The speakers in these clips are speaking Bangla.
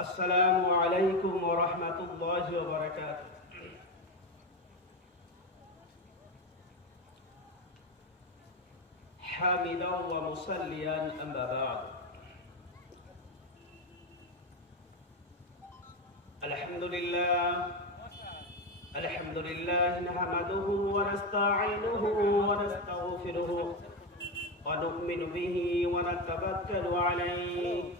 السلام عليكم ورحمة الله وبركاته. حامدا ومصليا أما بعد. الحمد لله الحمد لله نحمده ونستعينه ونستغفره ونؤمن به ونتوكل عليه.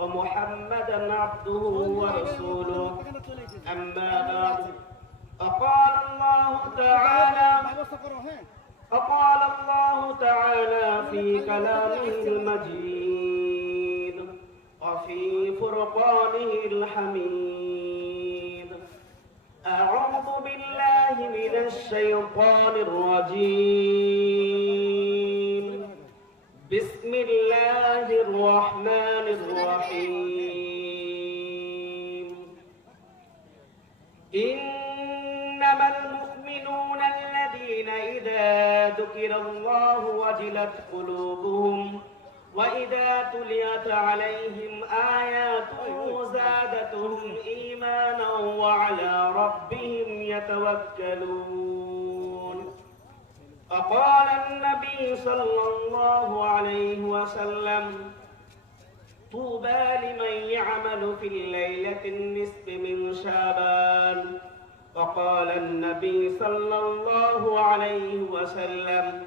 ومحمدا عبده ورسوله. أما بعد. فقال الله تعالى فقال الله تعالى في كلامه المجيد وفي فرقانه الحميد. أعوذ بالله من الشيطان الرجيم. بسم الله الرحمن الرحيم. إنما المؤمنون الذين إذا ذكر الله وجلت قلوبهم وإذا تليت عليهم آياته زادتهم إيمانا وعلى ربهم يتوكلون. فقال النبي صلى الله عليه وسلم طوبى لمن يعمل في الليلة النصف من شعبان وقال النبي صلى الله عليه وسلم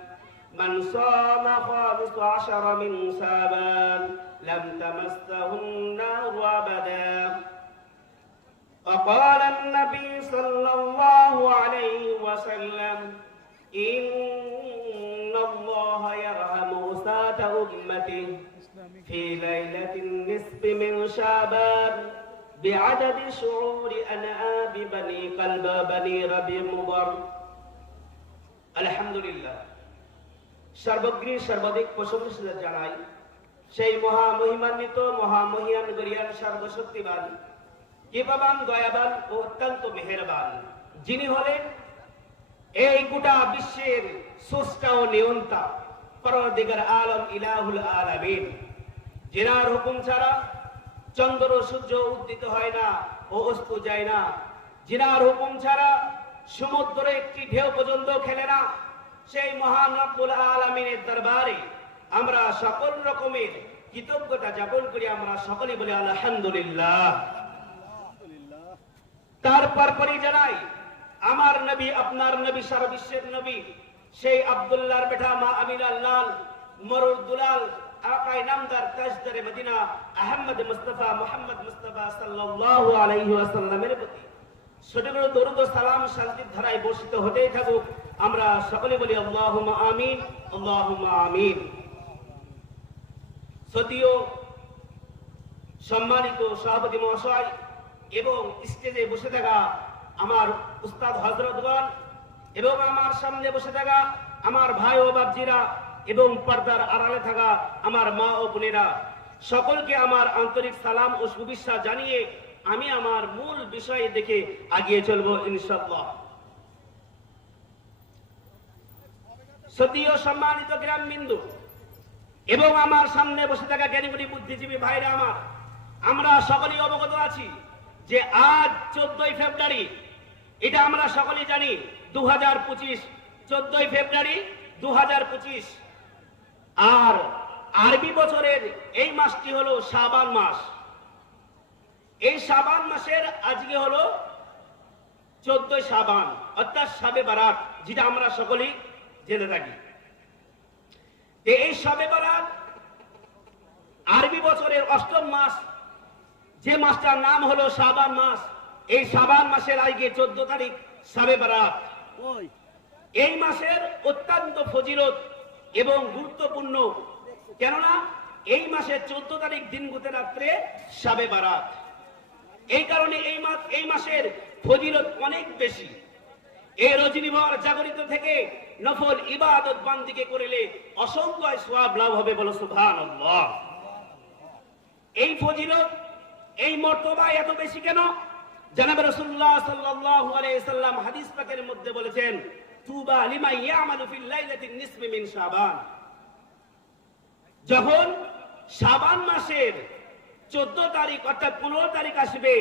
من صام خامس عشر من شعبان لم تمسه النار أبدا. وقال النبي صلى الله عليه وسلم إن الله يرحم أمته. في ليلة النصف من شعبان بعدد شعور أنعام بني قلب بني ربي مضر الحمد لله সর্বগ্রী সর্বাধিক প্রশংসা জানাই সেই মহা মহিমান্বিত মহামহিয়ান গরিয়ান সর্বশক্তিবান কৃপাবান দয়াবান ও অত্যন্ত মেহেরবান যিনি হলেন এই গোটা বিশ্বের স্রষ্টা ও নিয়ন্তা পরদিগার আলম ইলাহুল আলামিন জেনার হুকুম ছাড়া চন্দ্র সূর্য উদ্দিত হয় না ও অস্ত যায় না। জিনার হুকুম ছাড়া সমুদ্র একটি ঢেউ পর্যন্ত খেলে না। সেই মহান রব্বুল আলামিনের দরবারে আমরা সকল রকমের কৃতজ্ঞতা যাপন করি, আমরা সকলে বলি আলহামদুলিল্লাহ। তারপর পরে জানাই, আমার নবী, আপনার নবী, সারা বিশ্বের নবী, সেই আব্দুল্লাহর বেটা মা আমিনা লাল মরুর দুলাল আকাই নামদার তাজদারে Medina Ahmad Mustafa Muhammad Mustafa সাল্লাল্লাহু আলাইহি ওয়াসাল্লামের প্রতি। সঠিক দরুদ ও সালাম শান্তির ধারায় বর্ষিত হতেই থাকুক। আমরা সকলে বলি আল্লাহুম্মা আমিন আল্লাহুম্মা আমিন। সতীয়, সম্মানিত সভাপতি মহাশয় এবং স্টেজে বসে থাকা আমার উস্তাদ হজরতগণ এবং আমার সামনে বসে থাকা আমার ভাই ও বাবজিরা এবং পর্দার আড়ালে থাকা আমার মা ও বোনেরা, সকলকে আমার আন্তরিক সালাম ও শুভেচ্ছা জানিয়ে আমি আমার মূল বিষয়ে দেখে আগিয়ে চলবো ইনশাল্লাহ সতীয় সম্মানিত গ্রাম বিন্দু এবং আমার সামনে বসে থাকা জ্ঞানীগুলি বুদ্ধিজীবী ভাইরা আমার, আমরা সকলেই অবগত আছি যে আজ চোদ্দই ফেব্রুয়ারি, এটা আমরা সকলেই জানি দু হাজার পঁচিশ, চোদ্দই ফেব্রুয়ারি দু হাজার পঁচিশ। আর আরবি বছরের এই মাসটি হলো শাবান মাস। এই শাবান মাসের আজকে হলো চোদ্দই শাবান অর্থাৎ সাবে বারাত যেটা আমরা সকলেই জেনে থাকি। এই সাবে বারাত আরবি বছরের অষ্টম মাস যে মাসটার নাম হলো শাবান মাস এই শাবান মাসের আজকে চোদ্দ তারিখ সাবে বারাত। এই মাসের অত্যন্ত ফজিলত এবং গুরুত্বপূর্ণ, কেননা এই মাসের চোদ্দ তারিখ দিন গুতে রাত্রে সাবে বারাত। এই কারণে এই মাস এই মাসের ফজিলত অনেক বেশি। এই রজনীভর জাগরিত থেকে নফল ইবাদত বান্দিকে করিলে অসংখ্য সোয়াব লাভ হবে বলো সুবহানাল্লাহ। এই ফজিলত, এই মর্তবা এত বেশি কেন? জানাব রাসূলুল্লাহ সাল্লাল্লাহু আলাইহি সাল্লাম হাদিস পাকের মধ্যে বলেছেন যখন শাবান মাসের চোদ্দ তারিখ অর্থাৎ পনেরো তারিখ আসবে,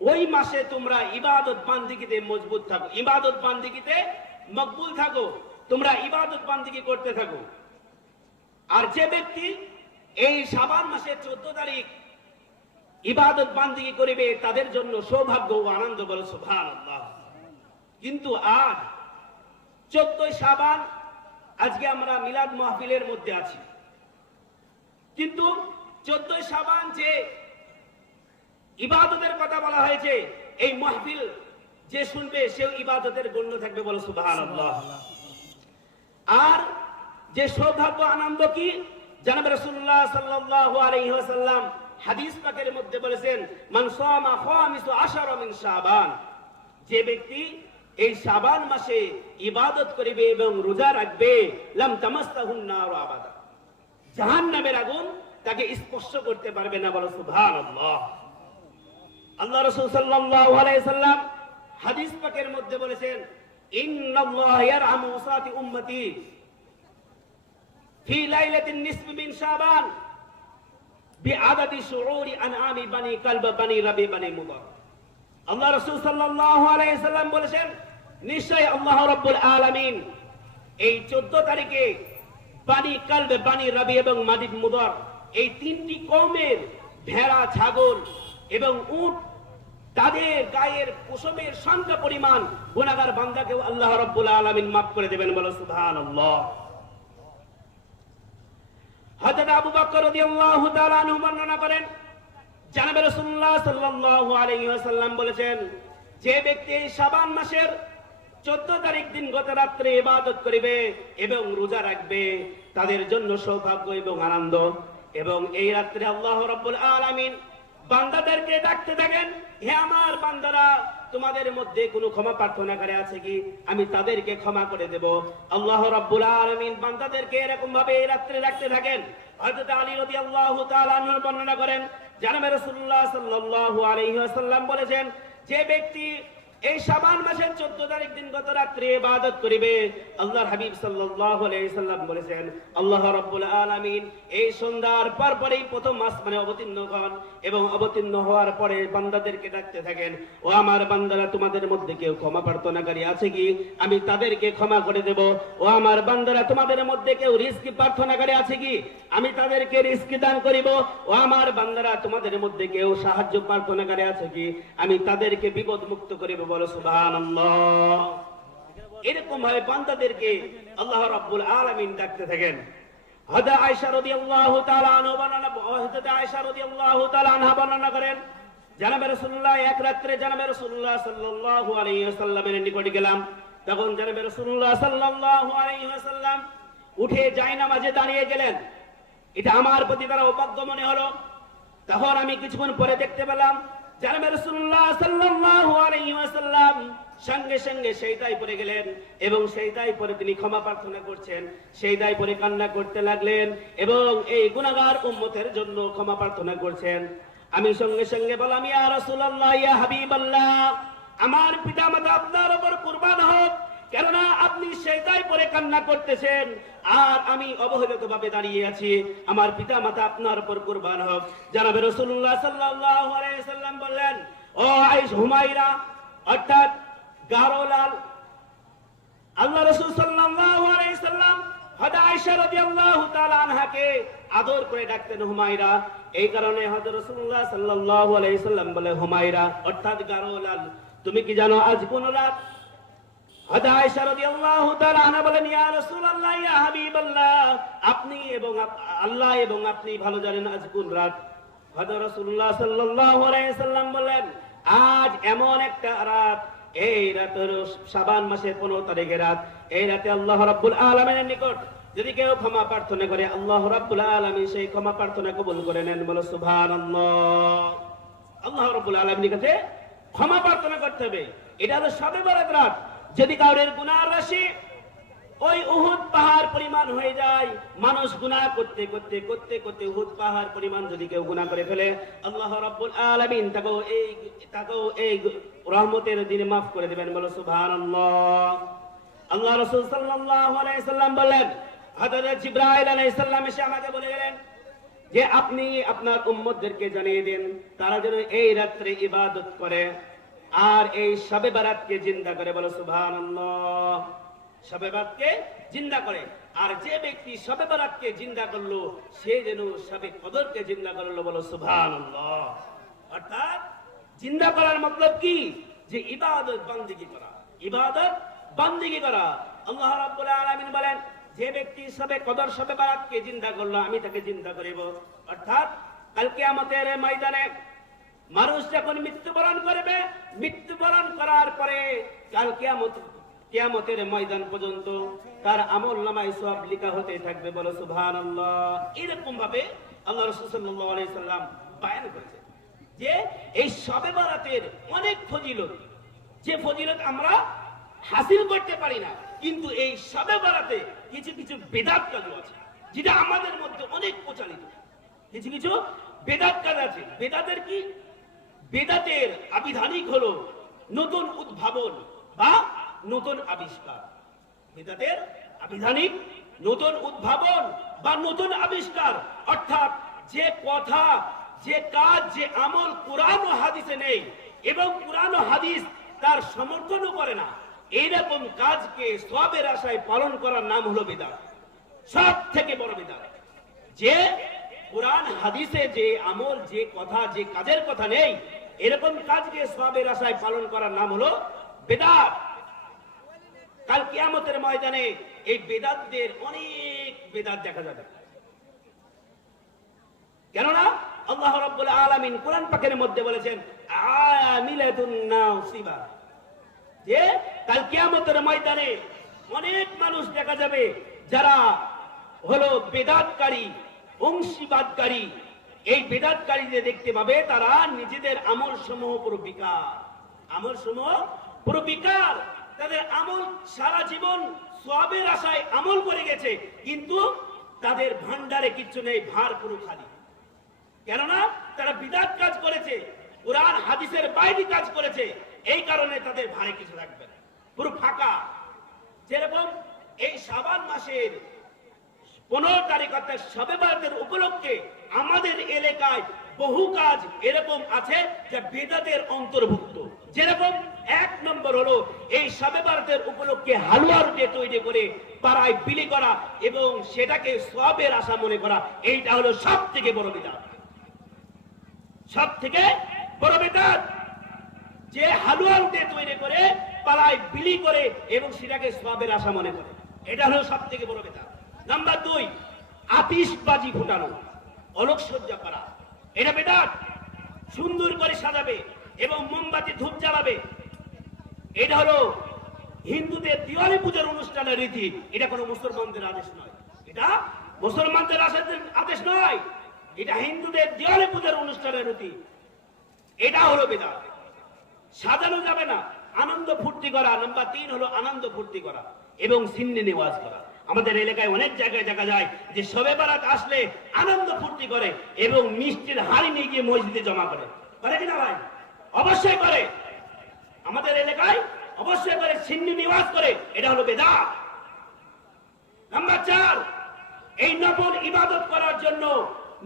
ওই মাসে তোমরা ইবাদত বান্দিগিতে মজবুত থাকো। ইবাদত বান্দিগিতে মকবুল থাকো। তোমরা ইবাদত বান্দিগি করতে থাকো। আর যে ব্যক্তি এই সাবান মাসের চোদ্দ তারিখ ইবাদত বান্দিগি করিবে, তাদের জন্য সৌভাগ্য ও আনন্দ বলে, সুবহানাল্লাহ। কিন্তু আজ চোদ্দই শাবান আজকে আমরা মিলাদ মাহফিলের মধ্যে আছি। কিন্তু চোদ্দই সাবান যে ইবাদতের কথা বলা হয়েছে, এই মাহফিল যে শুনবে সেও ইবাদতের গণ্য থাকবে বলো সুবহানাল্লাহ। আর যে সৌভাগ্য, আনন্দ কি? জানাবে রাসূলুল্লাহ সাল্লাল্লাহু আলাইহি ওয়াসাল্লাম হাদিস পাকের মধ্যে বলেছেন, মান সামা খামিসু আশারা মিন শাবান। যে ব্যক্তি এই শাবান মাসে ইবাদত করিবে এবং রোজা রাখবে। আবাদা। জাহান্নামের আগুন তাকে স্পর্শ করতে পারবে না বলো সুবহানাল্লাহ। আল্লাহ রাসূল সাল্লাল্লাহু আলাইহি সাল্লাম হাদিস পাকের মধ্যে বলেছেন, ইন্নাল্লাহ বানি বানি আল্লাহ রাসূল আলাইহি সাল্লাম বলেছেন নিশ্চয় আল্লাহ রাব্বুল আলামিন এই 14 তারিখে কালবে রাবি এবং মাদিব মুদার, এই তিনটি কওমের ভেড়া, ছাগল এবং উট তাদের গায়ের সংখ্যা পরিমাণ গুনাহগার বান্দাকেও আল্লাহ রাব্বুল আলামিন মাফ করে দেবেন বলো সুবহানাল্লাহ। হযরত আবু বকর রাদিয়াল্লাহু তাআলা আনহু বর্ণনা করেন, জানাবে রাসূলুল্লাহ সাল্লাল্লাহু আলাইহি ওয়াসাল্লাম বলেছেন, যে ব্যক্তি শাবান মাসের 14 তারিখ দিন গত রাত্রে ইবাদত করিবে এবং রোজা রাখবে। তাদের জন্য সৌভাগ্য এবং আনন্দ। এবং এই রাত্রে আল্লাহ রাব্বুল আলামিন বান্দাদেরকে ডাকতে থাকেন, হে আমার বান্দারা, তোমাদের মধ্যে কোনো ক্ষমা প্রার্থনাকারী আছে কি? আমি তাদেরকে ক্ষমা করে দেব। আল্লাহ রাব্বুল আলামিন বান্দাদেরকে এরকম ভাবে এই রাত্রে রাখতে থাকেন। হযরত আলী রাদিয়াল্লাহু তাআলা আনহু বর্ণনা করেন জানাবে রাসূলুল্লাহ সাল্লাল্লাহু আলাইহি ওয়াসাল্লাম বলেছেন, যে ব্যক্তি এই শাবান মাসের 14 তারিখ দিন গত রাত্রে ইবাদত করিবে, আল্লাহর হাবিব সাল্লাল্লাহু আলাইহি সাল্লাম বলেছেন, আল্লাহ রাব্বুল আলামিন এই সন্ধ্যার পর পরেই প্রথম মাস মানে অবতীর্ণ হন এবং অবতীর্ণ হওয়ার পরে বান্দাদেরকে ডাকতে থাকেন, ও আমার বান্দারা, তোমাদের মধ্যে কেউ ক্ষমা প্রার্থনাকারী আছে কি? আমি তাদেরকে ক্ষমা করে দেব। ও আমার বান্দারা, তোমাদের মধ্যে কেউ রিস্ক প্রার্থনাকারী আছে কি? আমি তাদেরকে রিস্ক দান করিব। ও আমার বান্দারা, তোমাদের মধ্যে কেউ সাহায্য প্রার্থনাকারী আছে কি? আমি তাদেরকে বিপদ মুক্ত করিব। বলো এরকম ভাবে বান্দাদেরকে আল্লাহ রাব্বুল আলামিন ডাকতে থাকেন। দাঁড়িয়ে গেলেন, এটা আমার প্রতি তারা অবাধ্য মনে হলো। তখন আমি কিছুক্ষণ পরে দেখতে পেলাম জানাবে রাসূলুল্লাহ সাল্লাল্লাহু আলাইহি ওয়াসাল্লাম সঙ্গে সঙ্গে পরে গেলেন এবং সেই দায় পরে তিনি ক্ষমা প্রার্থনা করছেন সেই দায় পরে কান্না করতে লাগলেন এবং এই গুনাহগার উম্মতের জন্য ক্ষমা প্রার্থনা করছেন। আমি সঙ্গে সঙ্গে বললাম, ইয়া রাসূলুল্লাহ, ইয়া হাবিবাল্লাহ, আমার পিতামাতা আপনার উপর কুরবান হোক কেননা আপনি সেটাই পরে কান্না করতেছেন। আর আমি অবহেলিত ভাবে দাঁড়িয়ে আছি। আমার পিতা মাতা আপনার উপর কুরবান হোক। জানাবে রসুল্লাহ সাল্লাম বললেন, ও আইস হুমাইরা অর্থাৎ গারোলাল আল্লাহ রসুল সাল্লাম হযরত আয়েশা রাদিয়াল্লাহু তাআলা আনহাকে আদর করে ডাকতেন হুমায়রা। এই কারণে হযরত রাসূলুল্লাহ সাল্লাল্লাহু আলাইহি সাল্লাম বলে, হুমায়রা, অর্থাৎ গারোলাল তুমি কি জানো আজ কোন রাত আপনি এবং আল্লাহ এবং আপনি ভালো জানেন, আজ কোন রাত? সাল্লাম বলেন, আজ এমন একটা রাত, এই রাত শাবান মাসের পনেরো তারিখের রাত, এই রাতে আল্লাহ রাব্বুল আলামিনের নিকট যদি কেউ ক্ষমা প্রার্থনা করে, আল্লাহ রাব্বুল আলামিন সেই ক্ষমা প্রার্থনা কবুল করে নেন। বলো, সুবহানাল্লাহ। আল্লাহ রব্বুল আলমীর কাছে ক্ষমা প্রার্থনা করতে হবে। এটা হলো সবে বরাত রাত। যদি কাউরের গুনার রাশি, ওই উহুদ পাহাড় পরিমাণ হয়ে যায়, মানুষ গুনাহ করতে করতে করতে করতে উহুদ পাহাড় পরিমাণ যদি কেউ গুনাহ করে ফেলে, আল্লাহ রাব্বুল আলামিন তাকেও এই তাকেও এই রহমতের দিনে মাফ করে দিবেন, বলো সুবহানাল্লাহ। আল্লাহ রাসূল সাল্লাল্লাহু আলাইহি সাল্লাম বললেন, হযরত জিবরাইল আলাইহিস সালাম এসে আমাকে বলে গেলেন যে, আপনি আপনার উম্মতদেরকে জানিয়ে দিন, তারা যেন এই রাত্রে ইবাদত করে। আর এই শবে বারাতকে জিন্দা করে বলো, সুবহানাল্লাহ। শবে বারাতকে জিন্দা করে। আর যে ব্যক্তি শবে বারাতকে জিন্দা করল, সে যেন শবে কদরকে জিন্দা করল বলো, সুবহানাল্লাহ। অর্থাৎ জিন্দা করার মতলব কি? যে ইবাদত বান্দিগি করা। ইবাদত বান্দিগি করা। আল্লাহ রাব্বুল আলামিন বলেন, যে ব্যক্তি সবে কদর, সবে বারাতকে জিন্দা করল, আমি তাকে জিন্দা করিব। অর্থাৎ কালকে আমাদের ময়দানে মানুষ যখন মৃত্যুবরণ করবে মৃত্যুবরণ করার পরে কাল কিয়ামত, কিয়ামতের ময়দান পর্যন্ত তার আমল নামায় সব লিখা হতে থাকবে বলো সুবহানাল্লাহ। এরকম ভাবে আল্লাহ রাসূল সাল্লাল্লাহু আলাইহি সাল্লাম বায়ান করেছেন যে এই সবে বারাতের অনেক ফজিলত, যে ফজিলত আমরা হাসিল করতে পারি না, কিন্তু এই সবে বারাতে কিছু কিছু বেদাত কাজ আছে, যেটা আমাদের মধ্যে অনেক প্রচারিত কিছু কিছু বেদাত কাজ আছে, বেদাতের কি বেদাতের আবিধানিক হলো নতুন উদ্ভাবন বা নতুন আবিষ্কার। বেদাতের আবিধানিক নতুন উদ্ভাবন বা নতুন আবিষ্কার, অর্থাৎ যে কথা, যে কাজ, যে আমল কোরআন হাদিসে নেই এবং কোরআন হাদিস তার সমর্থনও করে না, এইরকম কাজকে সবের আশায় পালন করার নাম হলো বেদাত। সব থেকে বড় বেদাত। যে কোরআন, হাদিসে যে আমল, যে কথা, যে কাজের কথা নেই এরকম কাজকে সবের আশায় পালন করার নাম হলো বেদাত। কাল কিয়ামতের ময়দানে এই বেদাতদের অনেক বেদাত দেখা যাবে। কেননা আল্লাহ রাব্বুল আলামিন কোরআন পাকের মধ্যে বলেছেন, আমিলাতুন নাসিবা যে কাল কিয়ামতের ময়দানে অনেক মানুষ দেখা যাবে যারা হলো বেদাতকারী অংশীবাদকারী এই বেদাতকারীদের দেখতে পাবে তারা নিজেদের আমল সমূহ পুরো বিকার। আমল সমূহ পুরো বিকার। তাদের আমল সারা জীবন সবের আশায় আমল করে গেছে, কিন্তু তাদের ভান্ডারে কিচ্ছু নেই, ভার পুরো খালি। কেননা তারা বিদাত কাজ করেছে, কোরআন, হাদিসের বাইরে কাজ করেছে, এই কারণে তাদের ভারে কিছু রাখবে না। পুরো ফাঁকা। যেরকম এই সাবান মাসের পনেরো তারিখ অর্থাৎ সবে বারাতের উপলক্ষে আমাদের এলাকায় বহু কাজ এরকম আছে যা বেদাতের অন্তর্ভুক্ত। যেরকম এক নম্বর হলো এই সবে বারাতের উপলক্ষে হালুয়া রুটে তৈরি করে পাড়ায় বিলি করা এবং সেটাকে সবের আশা মনে করা, এইটা হলো সব থেকে বড় বিধান সব থেকে বড় বেদাত যে হালুয়া রুটে তৈরি করে পাড়ায় বিলি করে এবং সেটাকে সবের আশা মনে করে। এটা হলো সব থেকে বড় বেদাত। নাম্বার দুই আতিশবাজি ফুটানো, অলোকসজ্জা করা। এটা বেদাত সুন্দর করে সাজাবে এবং মোমবাতি ধূপ জ্বালাবে। এটা হলো হিন্দুদের দিওয়ালি পূজার অনুষ্ঠানের রীতি। এটা কোনো মুসলমানদের আদেশ নয়। এটা মুসলমানদের আদেশ- নয়। এটা হিন্দুদের দিওয়ালি পূজার অনুষ্ঠানের রীতি। এটা হলো বেদাত। সাজানো যাবে না। আনন্দ ফুর্তি করা। নাম্বার তিন হলো আনন্দ ফুর্তি করা এবং সিন্নি নেওয়াজ করা। আমাদের এলাকায় অনেক জায়গায় দেখা যায় যে সবে বারাত আসলে আনন্দ ফুর্তি করে এবং মিষ্টির হাড়ি নিয়ে গিয়ে মসজিদে জমা করে। করে কিনা ভাই? অবশ্যই করে। আমাদের এলাকায় অবশ্যই করে সিন্নি নিওয়াজ করে। এটা হলো বেদা নাম্বার চার, এই নকল ইবাদত করার জন্য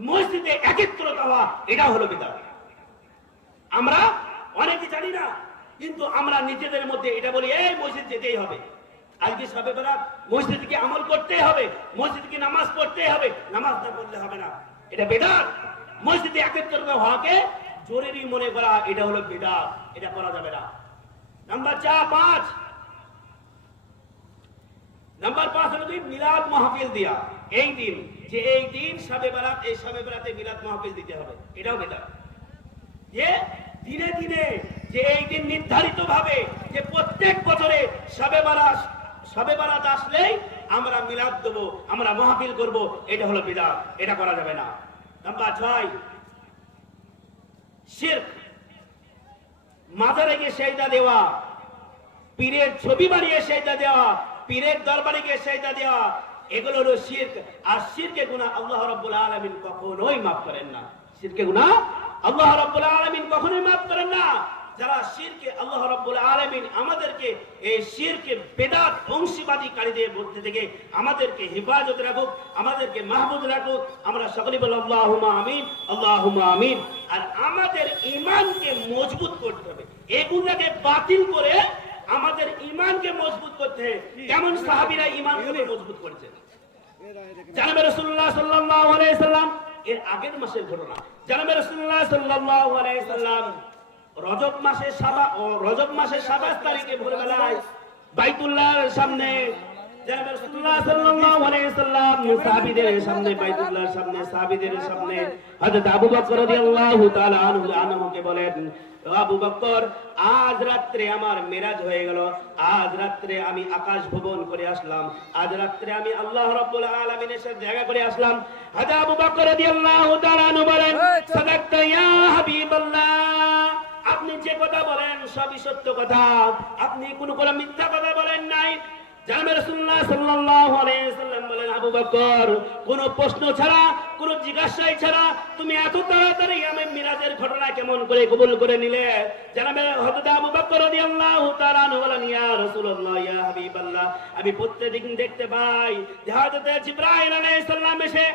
মসজিদে একত্রতা হওয়া, এটা হলো বেদা আমরা অনেকে জানি না, কিন্তু আমরা নিজেদের মধ্যে এটা বলি, এই মসজিদ যেতেই হবে। আজকে সবে বেলা মসজিদকে আমল করতে হবে, মসজিদকে নামাজ পড়তে হবে, নামাজ না পড়লে হবে না। এটা বেদাত। মসজিদে একত্রিত হওয়াকে জরুরি মনে করা, এটা হলো বেদাত, এটা করা যাবে না। নাম্বার চার, পাঁচ। নাম্বার পাঁচ হলো মিলাদ মাহফিল দিয়া। এই দিন, যে এই দিন সবে বেলাত এই সবে বেলাতে মিলাদ মাহফিল দিতে হবে, এটাও বেদাত। যে দিনে দিনে, যে এই দিন নির্ধারিত ভাবে যে প্রত্যেক বছরে সবে বারাত সবে বারাত আসলেই আমরা মিলাদ দেবো, আমরা মাহফিল করব, এটা হলো বিদাত, এটা করা যাবে না। নাম্বার ছয়, শিরক। মাজারে গিয়ে দেওয়া, পীরের ছবি বানিয়ে সেজদা দেওয়া, পীরের দরবারে গিয়ে দেওয়া, এগুলো হলো শিরক। আর শিরকে গুনাহ আল্লাহ রাব্বুল আলামিন কখনোই মাফ করেন না। শিরকে গুনাহ আল্লাহ রাব্বুল আলামিন কখনোই maaf করেন না। যারা শিরকে আল্লাহ রাব্বুল আলামিন আমাদেরকে এই শিরকে বেদাত অংশীবাদীকারীদের মধ্যে থেকে আমাদেরকে হেফাজত রাখুক, আমাদেরকে মাহবুব রাখুক, আমরা সকলে বলি আল্লাহুম্মা আমিন আল্লাহুম্মা আমিন। আর আমাদের ঈমানকে মজবুত করতে হবে। এগুলোকে বাতিল করে আমাদের ঈমানকে মজবুত করতে হবে। কেমন সাহাবীরা ঈমানকে মজবুত করেছে? জানাবে রাসূলুল্লাহ সাল্লাল্লাহু আলাইহি সাল্লাম, এর আগের মাসের ঘটনা। জানাবে রাসূলুল্লাহ সাল্লাল্লাহু আলাইহি সাল্লাম রজব মাসের সাবা ও রজব মাসের 27 তারিখে ভোরবেলায় বাইতুল্লাহর সামনে আজ রাত্রে আমার মেরাজ হয়ে গেল। আজ রাত্রে আমি আকাশ ভবন করে আসলাম। আজ রাত্রে আমি আল্লাহ রাব্বুল আলামিনের সাথে দেখা করে আসলাম। হাজা আবু বকর রাদিয়াল্লাহু তাআলা বলেন সাদাকতা ইয়া হাবিবাল্লাহ। আপনি যে কথা বলেন সবই সত্য কথা। আপনি কোন কোন মিথ্যা কথা বলেন নাই। জানাবে রসুল্লাহ সাল্লাহ বলেন, আবু বকর, কোন প্রশ্ন ছাড়া কোন জিজ্ঞাসাই ছাড়া তুমি এত তাড়াতাড়ি আমি মিরাজের ঘটনা কেমন করে কবুল করে নিলে? জানাবে হযরত আবু বকর তাআলা আনহু বলেন রাসূলুল্লাহ, ইয়া হাবিবাল্লাহ, আমি প্রত্যেকদিন দেখতে পাই যে হযরত আলাইহিস সালাম এসে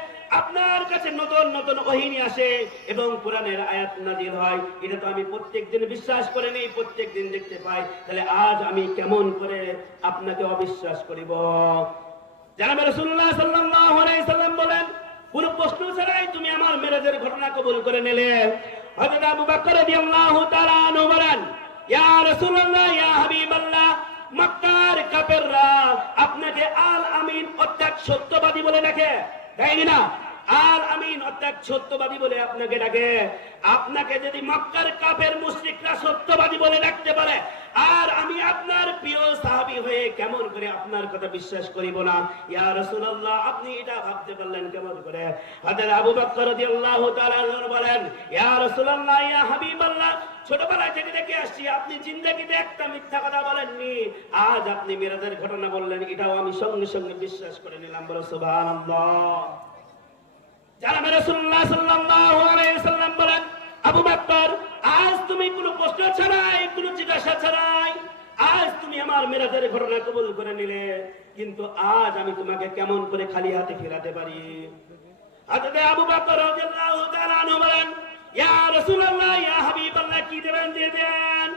আপনার কাছে নতুন নতুন ওহিনী আসে এবং কোরআনের আয়াত নাজিল হয়। এটা তো আমি প্রত্যেকদিন বিশ্বাস করে নেই, প্রত্যেকদিন দেখতে পাই। তাহলে আজ আমি কেমন করে আপনাকে অবিশ্বাস করিব? জানাবে রাসূলুল্লাহ সাল্লাল্লাহু আলাইহি সাল্লাম বলেন কোন প্রশ্ন ছাড়াই তুমি আমার মেরাজের ঘটনা কবুল করে নিলে। হযরত আবু বকর রাদিয়াল্লাহু তাআলা আনহু বলেন, ইয়া রাসূলুল্লাহ, ইয়া হাবিবাল্লাহ, মক্কার কাফেররা আপনাকে আল আমিন অর্থাৎ সত্যবাদী বলে ডাকে তাই না? আল আমিন অর্থাৎ সত্যবাদী বলে আপনাকে ডাকে। আপনাকে যদি মক্কার কাফের মুশরিকরা সত্যবাদী বলে ডাকতে পারে, আর আমি আপনার প্রিয় সাহাবী হয়ে কেমন করে আপনার কথা বিশ্বাস করিব না? ইয়া রাসূলুল্লাহ, আপনি এটা ভাবতে পারলেন কেমন করে? হযরত আবু বকর রাদিয়াল্লাহু তাআলা বলেন, ইয়া রাসূলুল্লাহ, ইয়া হাবিবাল্লাহ ছোটবেলা থেকে দেখে আসছি, আপনি জিন্দেগিতে একটা মিথ্যা কথা বলেননি। আজ আপনি মিরাজের ঘটনা বললেন, এটাও আমি সঙ্গে সঙ্গে বিশ্বাস করে নিলাম বলো সুবহানাল্লাহ। যারা রাসূলুল্লাহ সাল্লাল্লাহু আলাইহি সাল্লাম বলেন, আবু বকর আজ তুমি কোনো প্রশ্ন ছাড়াই, কোনো জিজ্ঞাসা ছাড়াই, আজ তুমি আমার মেরাজের ঘটনা কবুল করে নিলে, কিন্তু আজ আমি তোমাকে কেমন করে খালি হাতে ফেরাতে পারি? হযরত আবু বকর রাদিয়াল্লাহু তাআলা আনহু বলেন, ইয়া রাসূলুল্লাহ, ইয়া হাবিবাল্লাহ, কি দেবেন, দিয়ে দেন?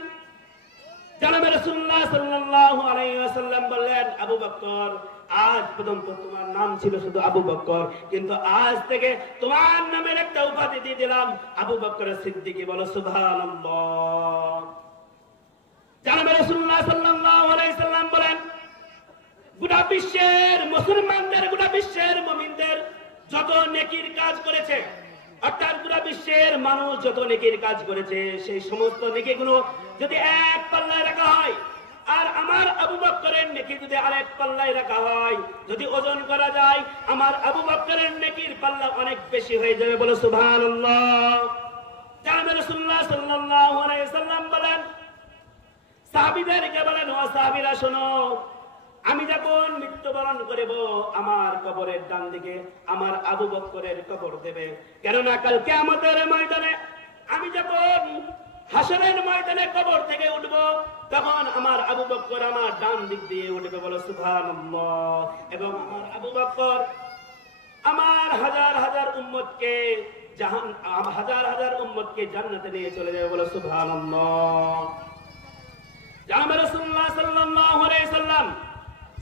জানাবে রাসূলুল্লাহ সাল্লাল্লাহু আলাইহি ওয়াসাল্লাম বললেন, আবু বকর আজ পর্যন্ত তোমার নাম ছিল শুধু আবু বকর কিন্তু আজ থেকে তোমার নামের একটা উপাধি দিয়ে দিলাম। আবু বকর সিদ্দিকী বলো আলাইহি বলেন, গোটা বিশ্বের মুসলমানদের, গোটা বিশ্বের মুমিনদের যত নেকির কাজ করেছে, অর্থাৎ গোটা বিশ্বের মানুষ যত নেকির কাজ করেছে, সেই সমস্ত নেকিগুলো যদি এক পাল্লায় রাখা হয় আর আমার আবু বক্করের নেকি যদি আরেক পাল্লায় রাখা হয়, যদি ওজন করা যায়, আমার আবু বক্করের নেকির পাল্লা অনেক বেশি হয়ে যাবে বলে সাল্লাম বলেন বলেন, ও শোনো, আমি যখন মৃত্যুবরণ করিব, আমার কবরের ডান দিকে আমার আবু বক্করের কবর দেবে। কেননা ময়দানে আমি যখন হাসরের ময়দানে কবর থেকে উঠব তখন আমার আবু বক্কর আমার ডান দিক দিয়ে উঠবে, বলো, সুবহানাল্লাহ। এবং আমার আবু বক্কর আমার হাজার হাজার উম্মতকে জাহান হাজার হাজার উম্মতকে জান্নাতে নিয়ে চলে যাবে, বলো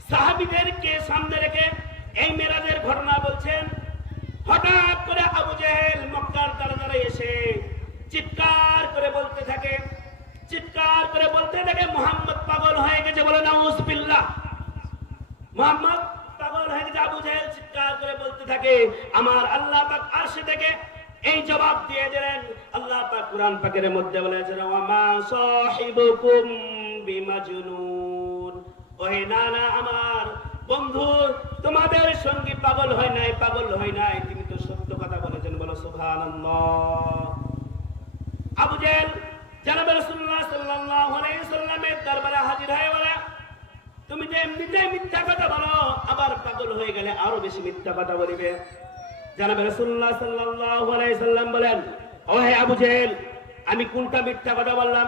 সাহাবীদেরকে সামনে রেখে এই মেরাজের ঘটনা বলছেন। হঠাৎ করে আবু জেহেল মক্কার দরজারে এসে চিৎকার করে বলতে থাকে বলতে থাকে মোহাম্মদ পাগল হয়ে গেছে বলে নাউজুবিল্লাহ। মোহাম্মদ পাগল হয়ে গেছে, আবু জেহেল চিৎকার করে বলতে থাকে, আমার আল্লাহ পাক আরশে থেকে এই জবাব দিয়ে দিলেন। আল্লাহ পাক কুরআন পাকের মধ্যে বলেছেন, ওয়ামা সাহিবুকুম বিমাজনুন। ওহে না না আমার বন্ধু, তোমাদের সঙ্গী পাগল হয় নাই, পাগল হয় নাই। তিনি তো সত্য কথা বলেছেন, বলো সুবহানাল্লাহ। আবু জেহেল সাল্লামের দরবারে হাজির বলে, তুমি যে এমনিতেই মিথ্যা কথা বলো, আবার পাগল হয়ে গেলে আরও বেশি মিথ্যা কথা বলিবে। সাল্লাম বলেন, ও হে আবু আমি কোনটা মিথ্যা কথা বললাম?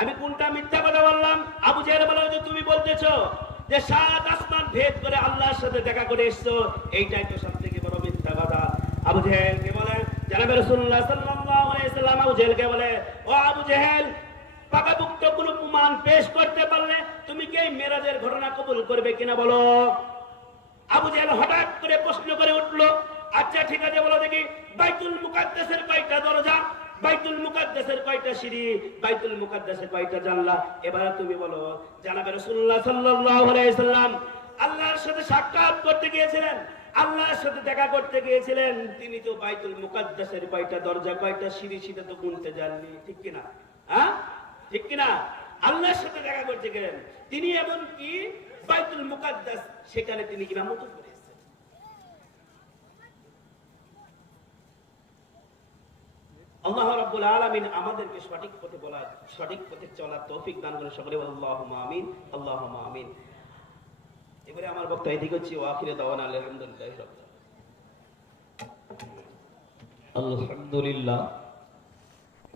আমি কোনটা মিথ্যা কথা বললাম? আবু জেহেল বলে যে তুমি বলতেছো যে সাত আসমান ভেদ করে আল্লাহর সাথে দেখা করে এসছো, এইটাই তো সব থেকে বড় মিথ্যা কথা। আবু জেহেল কে বলে, জানাবে রাসূলুল্লাহ সাল্লাল্লাহু আলাইহি আবু জেহেল কে বলে, ও আবু জেহেল, পাকাপুক্ত কোনো প্রমাণ পেশ করতে পারলে তুমি কি এই মেরাজের ঘটনা কবুল করবে কিনা বলো? আবু জেহেল হঠাৎ করে প্রশ্ন করে উঠল আচ্ছা ঠিক আছে, বলো দেখি, বাইতুল মুকাদ্দাসের কয়টা দরজা? বাইতুল মুকাদ্দাসের কয়টা সিঁড়ি? বাইতুল মুকাদ্দাসের কয়টা জানলা? এবার তুমি বলো, জানাবে রাসূলুল্লাহ সাল্লাল্লাহু আলাইহি আল্লাহর সাথে সাক্ষাৎ করতে গিয়েছিলেন। আল্লাহর সাথে দেখা করতে গিয়েছিলেন, তিনি তো বাইতুল মুকাদ্দাসের কয়টা দরজা, কয়টা সিঁড়ি, সেটা তো গুনতে যাননি। ঠিক কিনা? হ্যাঁ? ঠিক কিনা? আল্লাহর সাথে দেখা করতে গেলেন। তিনি এমন কি? বাইতুল মুকাদ্দাস, সেখানে তিনি ইমামত করেছেন আল্লাহ রাব্বুল আলামিন আমাদেরকে সঠিক পথে বলা সঠিক পথে চলার তৌফিক দান করে সকলে। আল্লাহুম্মা আমিন আল্লাহুম্মা আমিন। এবারে আমার বক্তব্য এদিকে হচ্ছে ওয়াখিরে দাওয়ান আলহামদুলিল্লাহ। আলহামদুলিল্লাহ